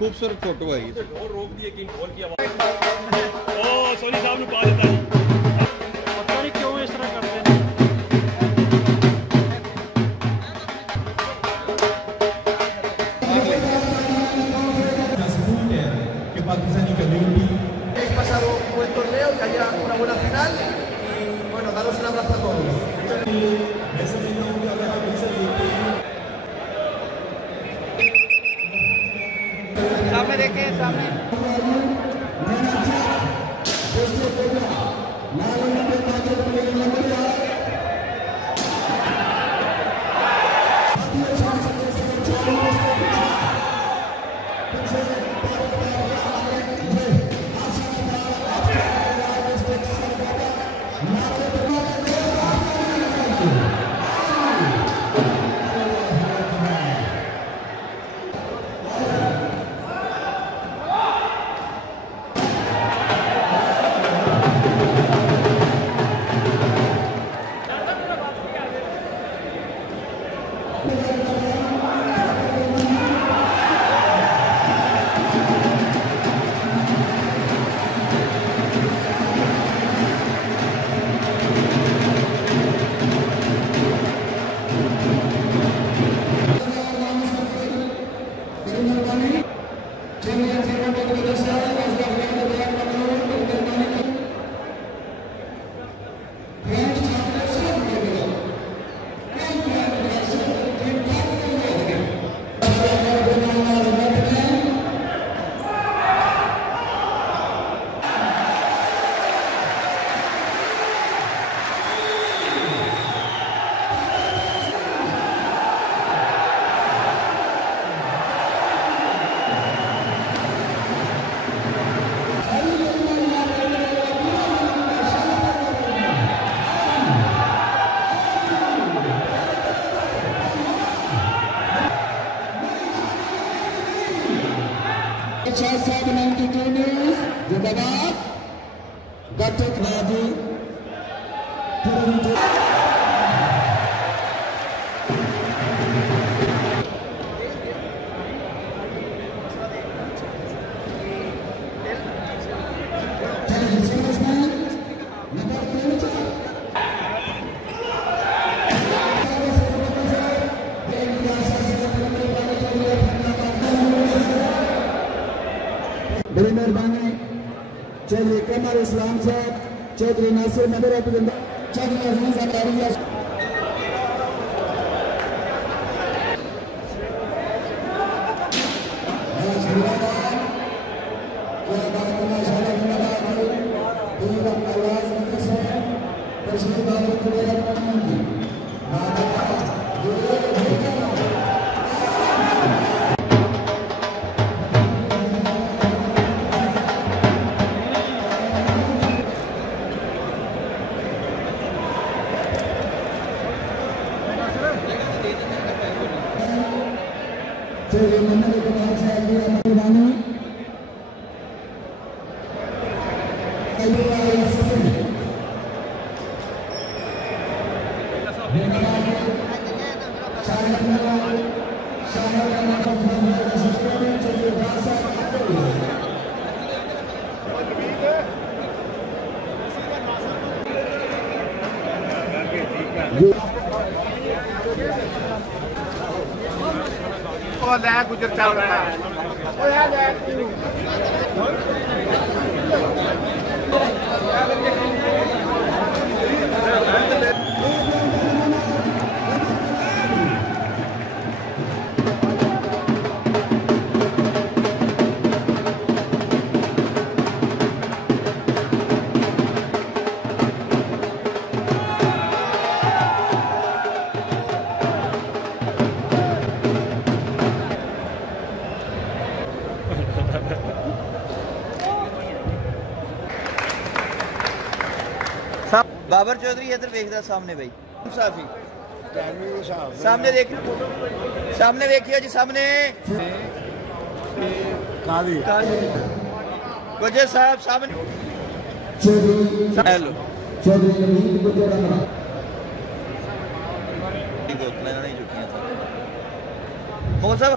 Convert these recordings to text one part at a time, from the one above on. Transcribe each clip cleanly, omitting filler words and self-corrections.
खूबसूरत फोटो है ये। रोक दिए कि बॉल की आवाज ओ सोनी साहब ने कहा देता है पता नहीं क्यों इस तरह करते हैं। Que pakistaní community es pasado un buen torneo, que haya una buena final y bueno, daros un abrazo a todos. सामने देखें सामने बड़ी मेहरबानी चौधरी कमर इस्लाम साहब, चौधरी नासिर नगर चौधरी अजीज अंदारिया गुजर चल रहा है बाबर चौधरी इधर देखदा सामने भाई साफी सामने देख सामने देखियो जी सामने गुजर साहब सामने हेलो मौसम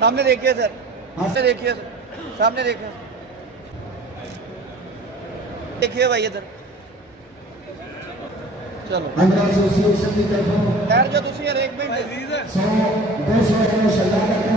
सामने देखिए सर सामने देखिए सर सामने देखिए देखिए भाई इधर चलो एसोसिएशन की तरफों खैर जो तुसी हर एक में 100 200 का सलाना का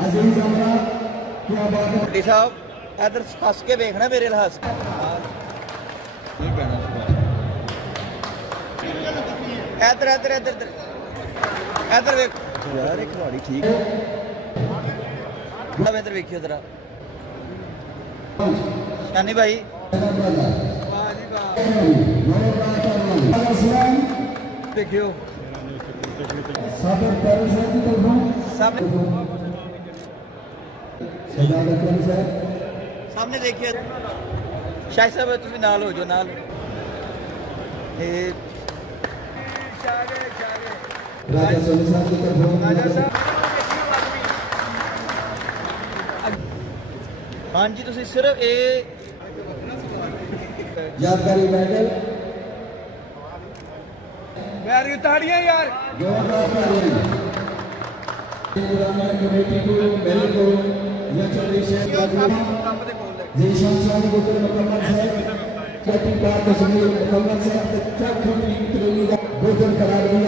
अजीज हमरा क्या बात है डी साहब इधर हंस के देखना मेरे लिहाज इधर इधर इधर इधर इधर देख यार एक खिलाड़ी ठीक है अब इधर देखियो जरा शानी भाई देखियो सामने देखिए शाह साहब तुम नाल हो जो नाल हाँ जी तुम सिर्फ ये यादगारी मेडल यार ये ताड़ियां यार कमेटी को मेले को या चौधरी शेख जीशान साहब को मुकम्मल है चौथी बार तस्वीर मुकम्मल है चौथी ट्रेनिंग का भोजन करार दिया